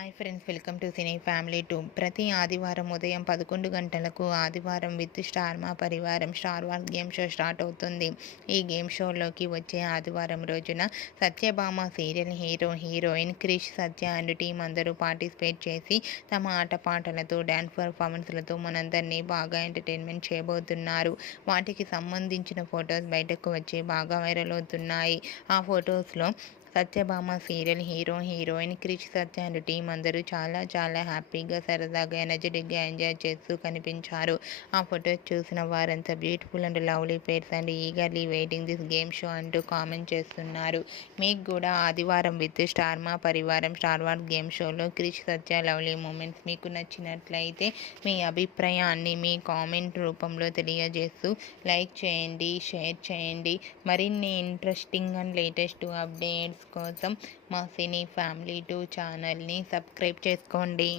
Hi friends, welcome to cine family 2. ప్రతి ఆదివారం ఉదయం 11 గంటలకు ఆదివారం విత్ స్టార్ మా పరివారం star war game show start అవుతుంది. ఈ గేమ్ షోలోకి వచ్చే ఆదివారం రోజున Satyabhama serial heroine Krish, Satya and team అందరూ పార్టిసిపేట్ చేసి తమ ఆటపాటలతో డ్యాన్స్ పర్ఫార్మెన్స్లతో మనందరినీ బాగా ఎంటర్టైన్మెంట్ చేయబోతున్నారు. వాటికి సంబంధించిన ఫొటోస్ బయటకు వచ్చి బాగా వైరల్ అవుతున్నాయి. ఆ ఫొటోస్లో Satyabhama serial heroine Krish, Satya and team అందరూ చాలా హ్యాపీగా, సరదాగా, ఎనర్జెటిక్గా ఎంజాయ్ చేస్తూ కనిపించారు. ఆ ఫొటోస్ చూసిన వారంతా beautiful and lovely pairs and eagerly waiting this game show అంటూ కామెంట్ చేస్తున్నారు. మీకు కూడా ఆదివారం విత్ స్టార్ మా పరివారం స్టార్ వార్ గేమ్ షోలో క్రిష్, సత్య లవ్లీ మూమెంట్స్ మీకు నచ్చినట్లయితే మీ అభిప్రాయాన్ని మీ కామెంట్ రూపంలో తెలియజేస్తూ లైక్ చేయండి, షేర్ చేయండి. మరిన్ని ఇంట్రెస్టింగ్ అండ్ లేటెస్ట్ అప్డేట్స్ కోసం మా సినీ ఫ్యామిలీ 2 ఛానల్ని సబ్స్క్రైబ్ చేసుకోండి.